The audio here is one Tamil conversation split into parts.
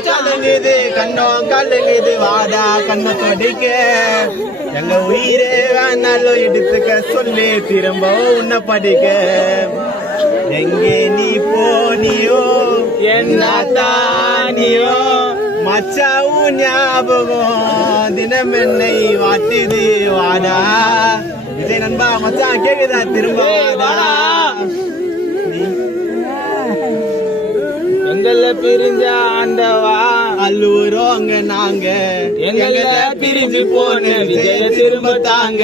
கலங்குது கண்ணம் கலங்குது வாடா கண்ண தொடைக்க எங்க உயிரே வேணாலும் எடுத்துக்க சொல்லு திரும்ப உன்னை படிக்க எங்கே நீ போனியோ என்ன தானியோ மச்சாவும் ஞாபகம் தினம் என்னை வாட்டுது வாடா விஜய் நண்பா மச்சான் கேக்குதா திரும்ப வாடா எங்கள பிரிஞ்ச ஆண்டவா அல்லூரோங்க நாங்க எங்கள பிரிஞ்சு போன விஜய திரும்ப தாங்க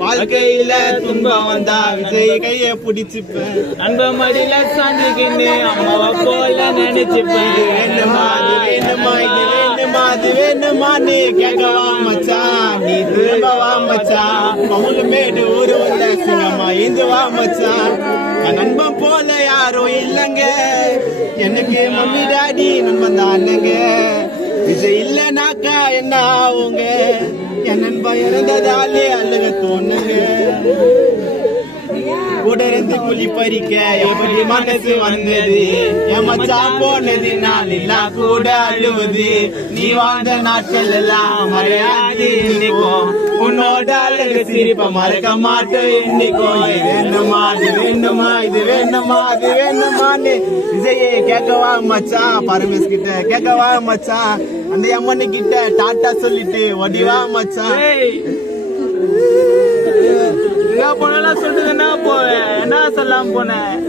வாழ்க்கையில துன்பம் வந்தா விஜய் கைய பிடிச்சுப்பேன் அன்ப மடியில சாஞ்சுக்கின்னு அம்மாவை போல நினைச்சுப்பேன் வேணுமா அது வேணுமா இது வேணுமா அது வேணுமான்னு கேட்கவா மச்சான் நீ திரும்பவா மச்சான் மவுளுமேடு ஊரு வந்த சிங்கம்மா இந்துவா மச்சான் என் நண்பன் போல யாரும் இல்லைங்க எனக்கு மம்மி டாடி நண்பன் தானுங்க விஜய் இல்லைனாக்கா என்ன ஆகுங்க என் நண்பன் இறந்ததாலே அழுக தோணுங்க கூட இருந்து குழி பறிக்க எப்படி மனசு வந்தது என் மச்சான் போனது நாளில்லா கூட அழுவது நீ வாழ்ந்த நாட்கள் எல்லாம் மறையாது இன்னைக்கும் உன்னோட அழகு சிரிப்ப மறக்க மாட்டேன் இன்னைக்கும் வேணுமா அது வேணுமா இது வேணுமா அது வேணுமான்னு விஜயை கேட்கவா மச்சான் பரமேஷ் கிட்ட கேட்கவா மச்சான் அந்த அம்மனு கிட்ட டாட்டா சொல்லிட்டு ஒடிவா மச்சான் போனலாம் சொல்லிட்டு என்ன போவேன் என்ன சொல்லாம போனேன்